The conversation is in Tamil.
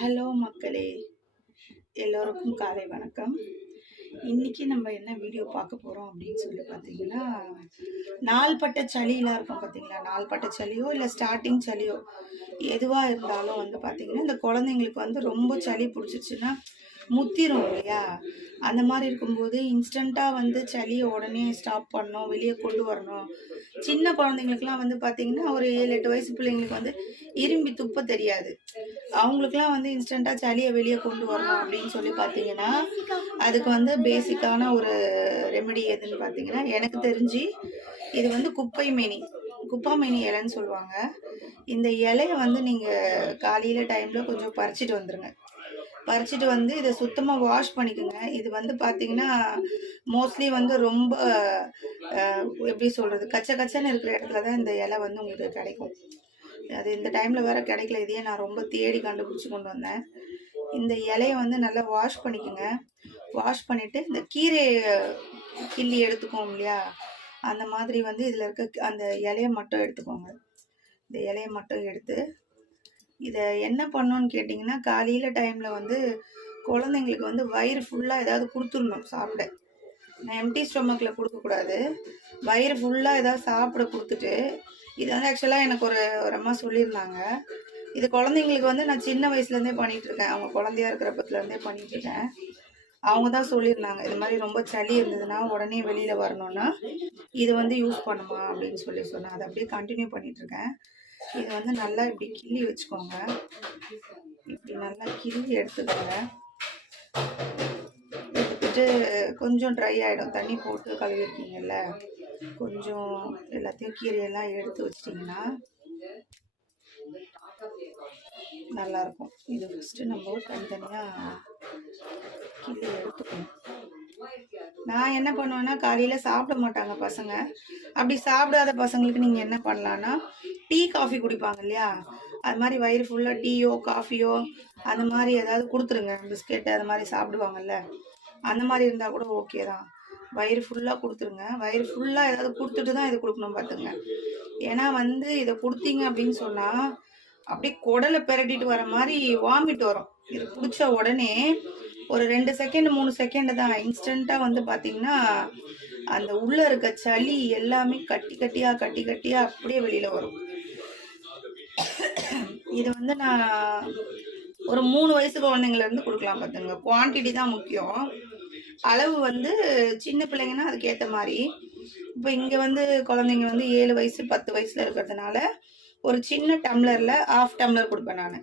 ஹலோ மக்களே, எல்லோருக்கும் காலை வணக்கம். இன்னைக்கு நம்ம என்ன வீடியோ பார்க்க போகிறோம் அப்படின்னு சொல்லி பார்த்தீங்கன்னா, நாள்பட்ட சளியெலாம் இருக்கும் பார்த்தீங்களா? நாள்பட்ட சளியோ இல்லை ஸ்டார்டிங் சளியோ எதுவாக இருந்தாலும் வந்து பார்த்தீங்கன்னா, இந்த குழந்தைங்களுக்கு வந்து ரொம்ப சளி பிடிச்சிச்சுன்னா முத்திரும் இல்லையா? அந்த மாதிரி இருக்கும்போது இன்ஸ்டண்ட்டாக வந்து சளியை உடனே ஸ்டாப் பண்ணணும், வெளியே கொண்டு வரணும். சின்ன குழந்தைங்களுக்குலாம் வந்து பார்த்தீங்கன்னா, ஒரு 7-8 வயசு பிள்ளைங்களுக்கு வந்து இரும்பி துப்ப தெரியாது. அவங்களுக்குலாம் வந்து இன்ஸ்டண்ட்டாக சளியை வெளியே கொண்டு வரணும் அப்படின்னு சொல்லி பார்த்தீங்கன்னா, அதுக்கு வந்து பேசிக்கான ஒரு ரெமெடி எதுன்னு பார்த்தீங்கன்னா, எனக்கு தெரிஞ்சு இது வந்து குப்பாமேனி இலைன்னு சொல்லுவாங்க. இந்த இலைய வந்து நீங்கள் காலையில் டைமில் கொஞ்சம் பறிச்சிட்டு வந்துடுங்க. பறிச்சிட்டு வந்து இதை சுத்தமாக வாஷ் பண்ணிக்கோங்க. இது வந்து பார்த்தீங்கன்னா மோஸ்ட்லி வந்து ரொம்ப எப்படி சொல்கிறது, கச்ச கச்சன்னு இருக்கிற இடத்துல தான் இந்த இலை வந்து உங்களுக்கு கிடைக்கும். அது இந்த டைமில் வேறு கிடைக்கல. இதையே நான் ரொம்ப தேடி கண்டுபிடிச்சி கொண்டு வந்தேன். இந்த இலையை வந்து நல்லா வாஷ் பண்ணிக்கோங்க. வாஷ் பண்ணிவிட்டு இந்த கீரையை கிள்ளி எடுத்துக்கோங்க இல்லையா, அந்த மாதிரி வந்து இதில் இருக்க அந்த இலையை மட்டும் எடுத்துக்கோங்க. இந்த இலையை மட்டும் எடுத்து இதை என்ன பண்ணணும்னு கேட்டிங்கன்னா, காலையில் டைமில் வந்து குழந்தைங்களுக்கு வந்து வயிறு ஃபுல்லாக ஏதாவது கொடுத்துடணும் சாப்பிட. நான் எம்டி ஸ்டொமக்கில் கொடுக்கக்கூடாது. வயிறு ஃபுல்லாக ஏதாவது சாப்பிட கொடுத்துட்டு, இது வந்து ஆக்சுவலாக எனக்கு ஒரு அம்மா சொல்லியிருந்தாங்க. இது குழந்தைங்களுக்கு வந்து நான் சின்ன வயசுலேருந்தே பண்ணிகிட்ருக்கேன். அவங்க குழந்தையா இருக்கிறப்பத்துலேருந்தே பண்ணிகிட்ருக்கேன். அவங்க தான் சொல்லியிருந்தாங்க, இது மாதிரி ரொம்ப சளி இருந்ததுன்னா உடனே வெளியில் வரணுன்னா இது வந்து யூஸ் பண்ணுமா அப்படின்னு சொன்னேன். அதை அப்படியே கண்டினியூ பண்ணிகிட்ருக்கேன். இதை வந்து நல்லா இப்படி கிள்ளி வச்சுக்கோங்க. இப்படி நல்லா கிள்ளி எடுத்துக்கோங்க. எடுத்துட்டு கொஞ்சம் ட்ரை ஆகிடும். தண்ணி போட்டு கழுவிருக்கீங்கல்ல, கொஞ்சம் எல்லாத்தையும் கீரையெல்லாம் எடுத்து வச்சிட்டிங்கன்னா நல்லாயிருக்கும். இது ஃபஸ்ட்டு நம்ம தனித்தனியாக கிள்ளி எடுத்துக்கணும். நான் என்ன பண்ணுவேன்னா, காலையில் சாப்பிட மாட்டாங்க பசங்க. அப்படி சாப்பிடாத பசங்களுக்கு நீங்கள் என்ன பண்ணலான்னா, டீ காஃபி குடிப்பாங்க இல்லையா, அது மாதிரி வயிறு ஃபுல்லாக டீயோ காஃபியோ அந்த மாதிரி ஏதாவது கொடுத்துருங்க. பிஸ்கெட்டு அது மாதிரி சாப்பிடுவாங்கல்ல, அந்த மாதிரி இருந்தால் கூட ஓகே தான். வயிறு ஃபுல்லாக கொடுத்துருங்க. வயிறு ஃபுல்லாக ஏதாவது கொடுத்துட்டு தான் இது கொடுக்கணும் பார்த்துங்க. ஏன்னா வந்து இதை கொடுத்தீங்க அப்படின்னு சொன்னால் அப்படியே குடலை பெரட்டிட்டு வர மாதிரி வாமிட் வரும். இது குடிச்ச உடனே ஒரு 2 செகண்ட் 3 செகண்ட் தான், இன்ஸ்டண்ட்டாக வந்து பார்த்தீங்கன்னா அந்த உள்ளே இருக்க சளி எல்லாமே கட்டி கட்டியாக அப்படியே வெளியில் வரும். இது வந்து நான் ஒரு 3 வயசு குழந்தைங்கலேருந்து கொடுக்கலாம் பார்த்துங்க. குவான்டிட்டி தான் முக்கியம். அளவு வந்து சின்ன பிள்ளைங்கன்னா அதுக்கேற்ற மாதிரி. இப்போ இங்கே வந்து குழந்தைங்க வந்து 7 வயசு 10 வயசில் இருக்கிறதுனால ஒரு சின்ன டம்ளரில் ½ டம்ளர் கொடுப்பேன் நான்.